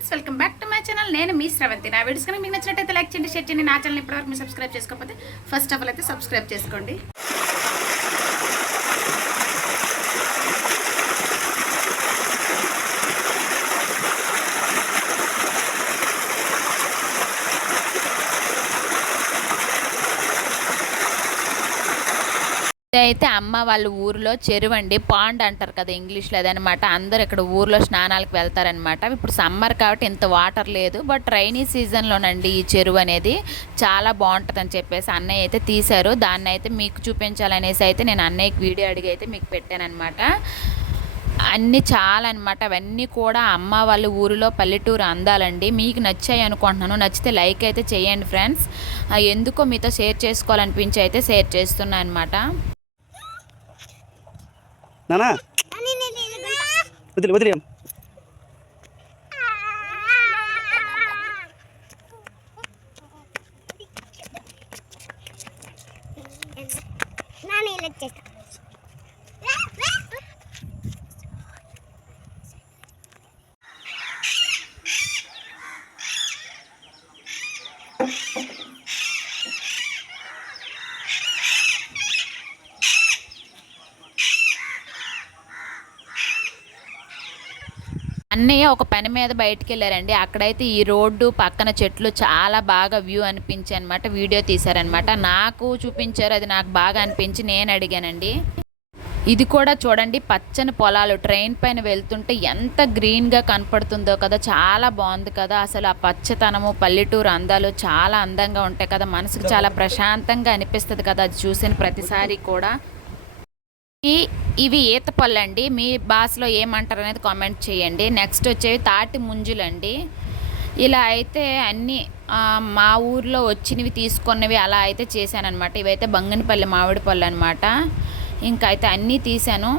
Friends welcome back to my channel. నేను మీ శ్రవంతి నా వీడియోస్ కనుక మీకు నచ్చినట్టయితే లైక్ చేయండి షేర్ చేయండి. నా ఛానల్ ఇప్పటివరకు మీరు సబ్స్క్రైబ్ చేసుకోకపోతే ఫస్ట్ ఆఫ్ ఆల్ అయితే సబ్స్క్రైబ్ చేసుకోండి. అయితే అమ్మ వాళ్ళ ఊరిలో చెరువు అండి పాండ్ అంటారు కదా ఇంగ్లీష్లో అదనమాట. అందరు ఇక్కడ ఊర్లో స్నానాలకు వెళ్తారనమాట. ఇప్పుడు సమ్మర్ కాబట్టి ఇంత వాటర్ లేదు బట్ రైనీ సీజన్లోనండి ఈ చెరువు అనేది చాలా బాగుంటుంది అని చెప్పేసి అన్నయ్య అయితే తీశారు. దాన్ని అయితే మీకు చూపించాలనేసి అయితే నేను అన్నయ్యకి వీడియో అడిగి అయితే మీకు పెట్టానమాట అన్నీ చాలా అనమాట అవన్నీ కూడా అమ్మ వాళ్ళ ఊరిలో పల్లెటూరు అందాలండి. మీకు నచ్చాయి అనుకుంటున్నాను. నచ్చితే లైక్ అయితే చేయండి ఫ్రెండ్స్. ఎందుకో మీతో షేర్ చేసుకోవాలనిపించి అయితే షేర్ చేస్తున్నాను అనమాట నానా వదిలే వదిలే నాన్న ఇలా అన్నయ్య ఒక పని మీద బయటికి వెళ్ళారండి అక్కడైతే ఈ రోడ్డు పక్కన చెట్లు చాలా బాగా వ్యూ అనిపించాయి అనమాట వీడియో తీశారనమాట నాకు చూపించారు అది నాకు బాగా అనిపించి నేను అడిగానండి. ఇది కూడా చూడండి పచ్చని పొలాలు. ట్రైన్ పైన వెళ్తుంటే ఎంత గ్రీన్గా కనపడుతుందో కదా చాలా బాగుంది కదా. అసలు ఆ పచ్చతనము పల్లెటూరు అందాలు చాలా అందంగా ఉంటాయి కదా. మనసుకు చాలా ప్రశాంతంగా అనిపిస్తుంది కదా అది చూసిన ప్రతిసారి కూడా. ఈ ఇవి ఈతపళ్ళు అండి మీ భాషలో ఏమంటారు అనేది కామెంట్ చేయండి. నెక్స్ట్ వచ్చేవి తాటి ముంజులండి. ఇలా అయితే అన్నీ మా ఊర్లో వచ్చినవి తీసుకున్నవి అలా అయితే చేశానమాట ఇవైతే బంగనపల్లి మామిడి పళ్ళు అనమాట ఇంకా అయితే అన్నీ తీశాను.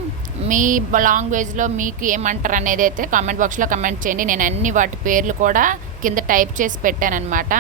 మీ లాంగ్వేజ్లో మీకు ఏమంటారు అనేది అయితే కామెంట్ బాక్స్లో కమెంట్ చేయండి. నేను అన్ని వాటి పేర్లు కూడా కింద టైప్ చేసి పెట్టానమాట